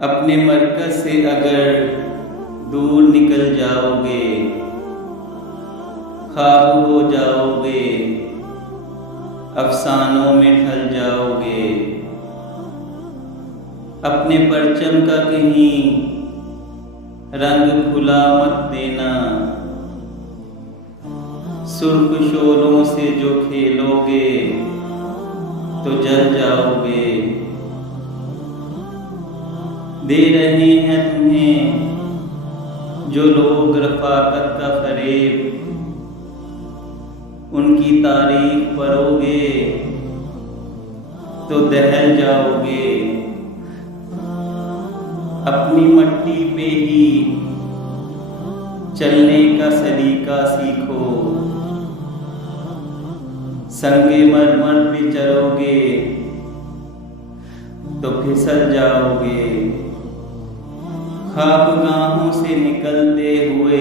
अपने मरकज से अगर दूर निकल जाओगे, ख्वाब हो जाओगे, अफसानों में ढल जाओगे। अपने परचम का कहीं रंग खुला मत देना, सुर्ख शोलों से जो खेलोगे तो जल जाओगे। दे रहे हैं तुम्हें जो लोग रफ़ाकत का फरेब, उनकी तारीफ पढ़ोगे तो दहल जाओगे। अपनी मट्टी पे ही चलने का सलीका सीखो, संगे मरमर पे चलोगे तो फिसल जाओगे। ख्वाबगाहों से निकलते हुए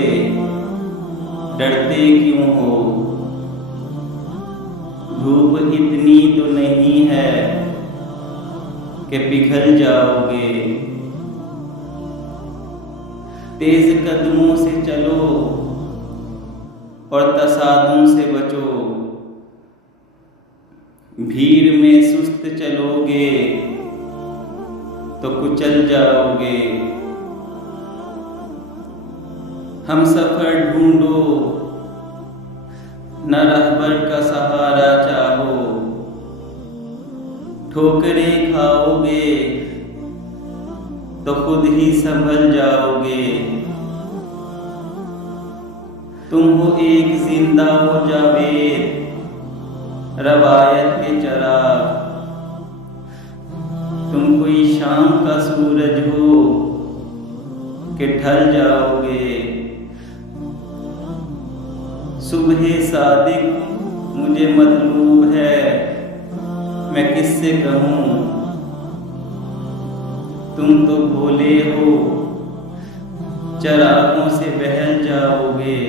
डरते क्यों हो? धूप इतनी तो नहीं है कि पिघल जाओगे। तेज कदमों से चलो और तसादुम से बचो। भीड़ में सुस्त चलोगे तो कुचल जाओगे। हम सफर ढूंढो न रहबर का सहारा चाहो, ठोकरें खाओगे तो खुद ही संभल जाओगे। तुम हो एक जिंदा हो जावेद रवायत के चराग, तुम कोई शाम का सूरज हो कि ढल जाओगे। सुबह सादिक मुझे मतलूब है, मैं किससे कहूँ? तुम तो भोले हो, चरागों से बहल जाओगे।